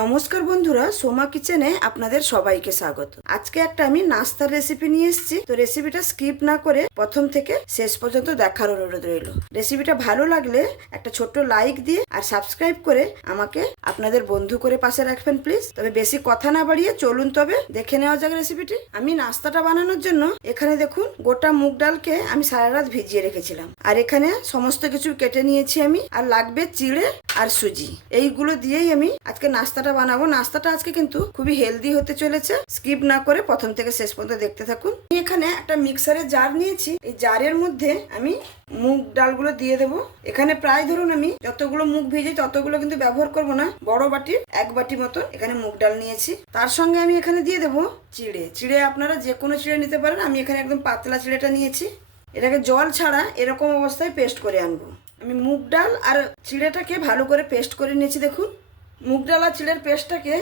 নমস্কার বন্ধুরা, সোমা কিচেনে আপনাদের সবাইকে স্বাগত। আজকে একটা আমি নাস্তার রেসিপি নিয়ে এসেছি। তো রেসিপিটা স্কিপ না করে প্রথম থেকে শেষ পর্যন্ত দেখার অনুরোধ রইল। রেসিপিটা ভালো লাগলে একটা ছোট্ট লাইক দিয়ে আর সাবস্ক্রাইব করে আমাকে আপনাদের বন্ধু করে পাশে রাখবেন প্লিজ। তবে বেশি কথা না বাড়িয়ে চলুন তবে দেখে নেওয়া যাক রেসিপিটি। আমি নাস্তাটা বানানোর জন্য এখানে দেখুন গোটা মুগ ডালকে আমি সারা রাত ভিজিয়ে রেখেছিলাম। আর এখানে সমস্ত কিছু কেটে নিয়েছি আমি। আর লাগবে চিড়ে আর সুজি। এইগুলো দিয়েই আমি আজকে নাস্তাটা বানাবো। নাস্তাটা আজকে কিন্তু খুবই হেলদি হতে চলেছে। স্কিপ না করে প্রথম থেকে শেষ পর্যন্ত দেখতে থাকুন। আমি এখানে একটা মিক্সারের জার নিয়েছি। এই জারের মধ্যে আমি মুগ ডালগুলো দিয়ে দেবো। এখানে প্রায় ধরুন আমি যতগুলো মুগ ভিজে ততগুলো কিন্তু ব্যবহার করব না। বড় বাটির 1 বাটি মতো এখানে মুগ ডাল নিয়েছি। তার সঙ্গে আমি এখানে দিয়ে দেবো চিড়ে। চিড়ে আপনারা যে কোনো চিড়ে নিতে পারেন। আমি এখানে একদম পাতলা চিড়েটা নিয়েছি। এটাকে জল ছাড়া এরকম অবস্থায় পেস্ট করে আনবো। আমি মুগ ডাল আর চিড়েটাকে ভালো করে পেস্ট করে নিয়েছি। দেখুন মুগ ডাল আর চিড়ের পেস্টটাকে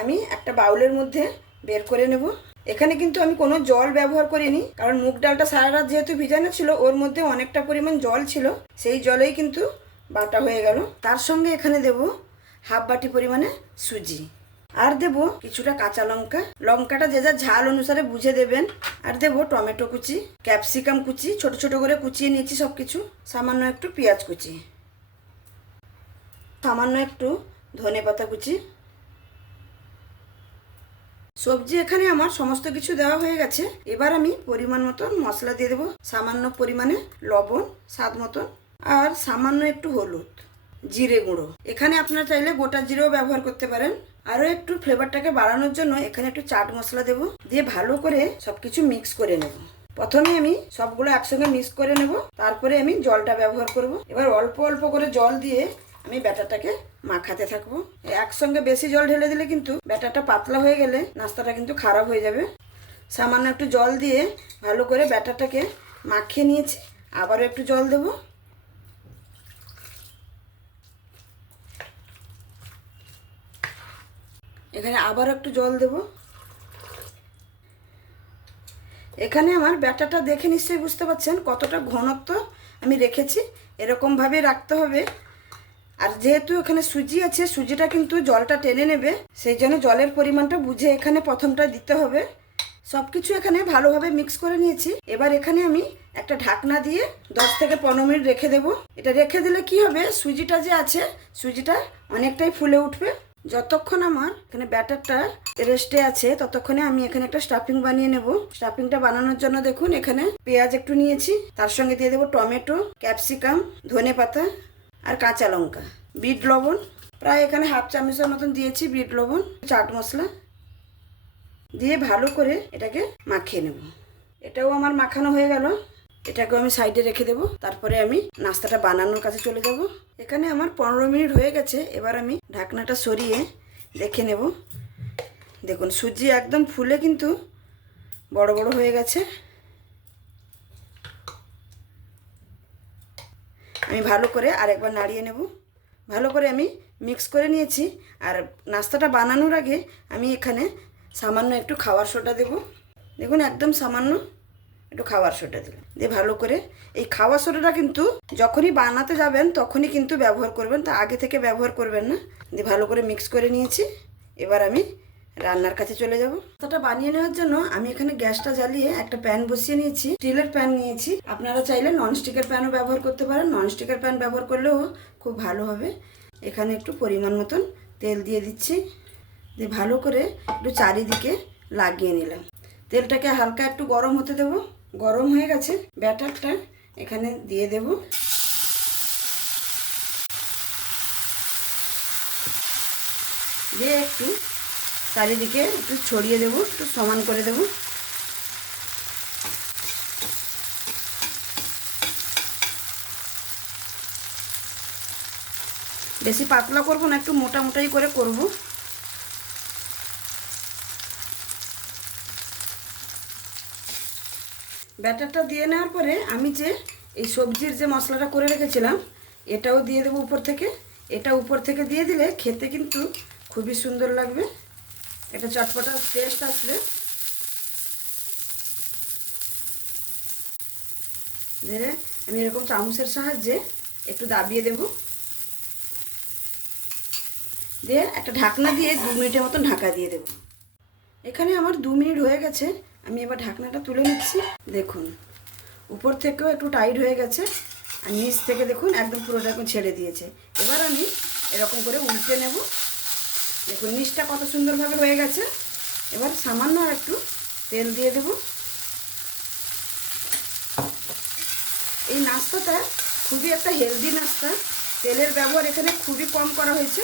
আমি একটা বাউলের মধ্যে বের করে নেব। এখানে কিন্তু আমি কোনো জল ব্যবহার করিনি, কারণ মুগ ডালটা সারা রাত যেহেতু ভিজানো ছিল ওর মধ্যে অনেকটা পরিমাণ জল ছিল। সেই জলেই কিন্তু বাটা হয়ে গেল। তার সঙ্গে এখানে দেব 1/2 বাটি পরিমাণে সুজি। আর দেব কিছুটা কাঁচা লঙ্কা। লঙ্কাটা যে যার ঝাল অনুসারে বুঝে দেবেন। আর দেব টমেটো কুচি, ক্যাপসিকাম কুচি, ছোট ছোট করে কুচিয়ে নিয়েছি সবকিছু। সামান্য একটু পেঁয়াজ কুচি, সামান্য একটু ধনেপাতা কুচি। সবজি এখানে আমার সমস্ত কিছু দেওয়া হয়ে গেছে। এবার আমি পরিমাণ মতন মশলা দিয়ে দেবো। সামান্য পরিমাণে লবণ স্বাদ মতন, আর সামান্য একটু হলুদ, জিরে গুঁড়ো। এখানে আপনারা চাইলে গোটা জিরেও ব্যবহার করতে পারেন। আরও একটু ফ্লেভারটাকে বাড়ানোর জন্য এখানে একটু চাট মশলা দেবো। দিয়ে ভালো করে সবকিছু মিক্স করে নেব। প্রথমে আমি সবগুলো একসঙ্গে মিক্স করে নেব, তারপরে আমি জলটা ব্যবহার করব। এবার অল্প অল্প করে জল দিয়ে আমি ব্যাটারটাকে মাখাতে থাকবো। একসঙ্গে বেশি জল ঢেলে দিলে কিন্তু ব্যাটারটা পাতলা হয়ে গেলে নাস্তাটা কিন্তু খারাপ হয়ে যাবে। সামান্য একটু জল দিয়ে ভালো করে ব্যাটারটাকে মাখিয়ে নিয়েছি। আবারও একটু জল দেবো। এখানে আবার একটু জল দেব। এখানে আমার ব্যাটারটা দেখে নিশ্চয়ই বুঝতে পারছেন কতটা ঘনত্ব আমি রেখেছি। এরকমভাবে রাখতে হবে। আর যেহেতু এখানে সুজি আছে, সুজিটা কিন্তু জলটা টেনে নেবে, সেই জন্য জলের পরিমাণটা বুঝে এখানে প্রথমটা দিতে হবে। সব কিছু এখানে ভালোভাবে মিক্স করে নিয়েছি। এবার এখানে আমি একটা ঢাকনা দিয়ে 10 থেকে 15 মিনিট রেখে দেবো। এটা রেখে দিলে কি হবে, সুজিটা যে আছে সুজিটা অনেকটাই ফুলে উঠবে। যতক্ষণ আমার এখানে ব্যাটারটা রেস্টে আছে ততক্ষণে আমি এখানে একটা স্টাফিং বানিয়ে নেব। স্টাফিংটা বানানোর জন্য দেখুন এখানে পেঁয়াজ একটু নিয়েছি, তার সঙ্গে দিয়ে দেবো টমেটো, ক্যাপসিকাম, ধনেপাতা আর কাঁচা লঙ্কা, বিট লবণ প্রায় এখানে 1/2 চামচের মতন দিয়েছি, বিট লবণ, চাট মশলা দিয়ে ভালো করে এটাকে মাখিয়ে নেব। এটাও আমার মাখানো হয়ে গেল। এটাকেও আমি সাইডে রেখে দেবো। তারপরে আমি নাস্তাটা বানানোর কাছে চলে যাব। এখানে আমার 15 মিনিট হয়ে গেছে। এবার আমি ঢাকনাটা সরিয়ে দেখে নেব। দেখুন সুজি একদম ফুলে কিন্তু বড় বড় হয়ে গেছে। আমি ভালো করে আরেকবার নাড়িয়ে নেব। ভালো করে আমি মিক্স করে নিয়েছি। আর নাস্তাটা বানানোর আগে আমি এখানে সামান্য একটু খাবার সোডা দেব। দেখুন একদম সামান্য একটু খাবার সোডা দিলাম। দিয়ে ভালো করে এই খাবার সোডাটা কিন্তু যখনই বানাতে যাবেন তখনই কিন্তু ব্যবহার করবেন, তা আগে থেকে ব্যবহার করবেন না। দিয়ে ভালো করে মিক্স করে নিয়েছি। এবার আমি রান্নার কাছে চলে যাব। নাস্তাটা বানিয়ে নেওয়ার জন্য আমি এখানে গ্যাসটা জ্বালিয়ে একটা প্যান বসিয়ে নিয়েছি। স্টিলের প্যান নিয়েছি। আপনারা চাইলে ননস্টিকের প্যানও ব্যবহার করতে পারেন। ননস্টিকের প্যান ব্যবহার করলেও খুব ভালো হবে। এখানে একটু পরিমাণ মতন তেল দিয়ে দিচ্ছি। দিয়ে ভালো করে একটু চারিদিকে লাগিয়ে নিলাম। তেলটাকে হালকা একটু গরম হতে দেব। গরম হয়ে গেছে। ব্যাটারটা এখানে দিয়ে দেব। দিয়ে একটু চারিদিকে একটু ছড়িয়ে দেব, একটু সমান করে দেব। বেশি পাতলা করব না, একটু মোটা মোটাই করে করব। ব্যাটারটা দিয়ে নেওয়ার পরে আমি যে এই সবজির যে মশলাটা করে রেখেছিলাম এটাও দিয়ে দেবো উপর থেকে। এটা উপর থেকে দিয়ে দিলে খেতে কিন্তু খুবই সুন্দর লাগবে, একটা চটপটা টেস্ট আসবে। ধীরে আমি এরকম চামচের সাহায্যে একটু দাবিয়ে দেব। দিয়ে একটা ঢাকনা দিয়ে 2 মিনিটের মতন ঢাকা দিয়ে দেবো। এখানে আমার 2 মিনিট হয়ে গেছে, আমি এবার ঢাকনাটা তুলে নিচ্ছি। দেখুন উপর থেকেও একটু টাইট হয়ে গেছে আর নিচ থেকে দেখুন একদম পুরোটা এখন ছেড়ে দিয়েছে। এবার আমি এরকম করে উল্টে নেব। দেখুন নিচটা কত সুন্দরভাবে হয়ে গেছে। এবার সামান্য আর একটু তেল দিয়ে দেব। এই নাস্তাটা খুবই একটা হেলদি নাস্তা, তেলের ব্যবহার এখানে খুবই কম করা হয়েছে।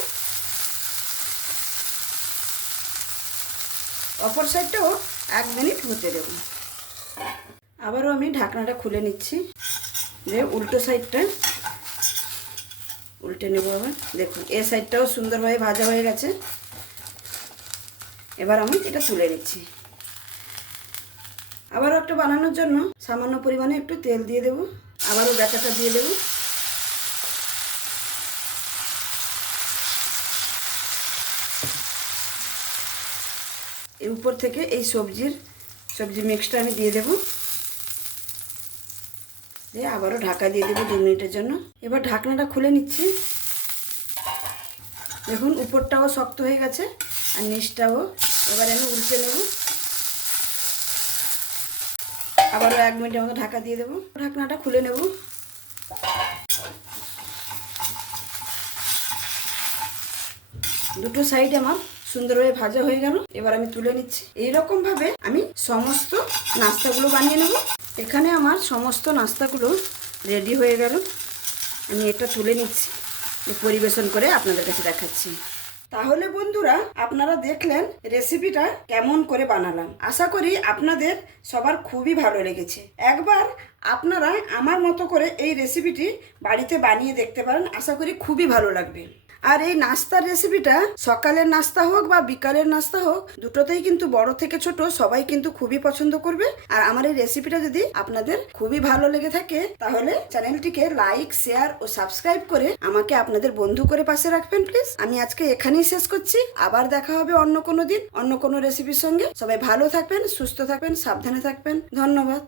অপর সাইডটাও 1 মিনিট হতে দেব। আবারও আমি ঢাকনাটা খুলে নিচ্ছি, দিয়ে উল্টো সাইডটা উল্টে নেব। আবার দেখুন এই সাইডটাও সুন্দরভাবে ভাজা হয়ে গেছে। এবার আমি এটা তুলে নিচ্ছি। আবারও একটা বানানোর জন্য সামান্য পরিমাণে একটু তেল দিয়ে দেব। আবারও ব্যাটারটা দিয়ে দেব। এর উপর থেকে এই সবজি মিক্সটা আমি দিয়ে দেব। দিয়ে আবারও ঢাকা দিয়ে দেবো 2 মিনিটের জন্য। এবার ঢাকনাটা খুলে নিচ্ছি। দেখুন উপরটাও শক্ত হয়ে গেছে আর নিচটাও। এবার আমি উল্টে নেব। আবারও 1 মিনিটের মতো ঢাকা দিয়ে দেবো। ঢাকনাটা খুলে নেব। দুটো সাইড আমার সুন্দরভাবে ভাজা হয়ে গেল। এবার আমি তুলে নিচ্ছি। এইরকম ভাবে আমি সমস্ত নাস্তাগুলো বানিয়ে নেব। এখানে আমার সমস্ত নাস্তাগুলো রেডি হয়ে গেল। আমি এটা তুলে নিচ্ছি, পরিবেশন করে আপনাদের কাছে দেখাচ্ছি। তাহলে বন্ধুরা আপনারা দেখলেন রেসিপিটা কেমন করে বানালাম। আশা করি আপনাদের সবার খুবই ভালো লেগেছে। একবার আপনারা আমার মতো করে এই রেসিপিটি বাড়িতে বানিয়ে দেখতে পারেন, আশা করি খুবই ভালো লাগবে। আর এই নাস্তার রেসিপিটা সকালের নাস্তা হোক বা বিকালের নাস্তা হোক, দুটোতেই কিন্তু বড় থেকে ছোট সবাই কিন্তু খুবই পছন্দ করবে। আর আমার এই রেসিপিটা যদি আপনাদের খুবই ভালো লেগে থাকে তাহলে চ্যানেলটিকে লাইক, শেয়ার ও সাবস্ক্রাইব করে আমাকে আপনাদের বন্ধু করে পাশে রাখবেন প্লিজ। আমি আজকে এখানেই শেষ করছি। আবার দেখা হবে অন্য কোনো দিন অন্য কোনো রেসিপির সঙ্গে। সবাই ভালো থাকবেন, সুস্থ থাকবেন, সাবধানে থাকবেন। ধন্যবাদ।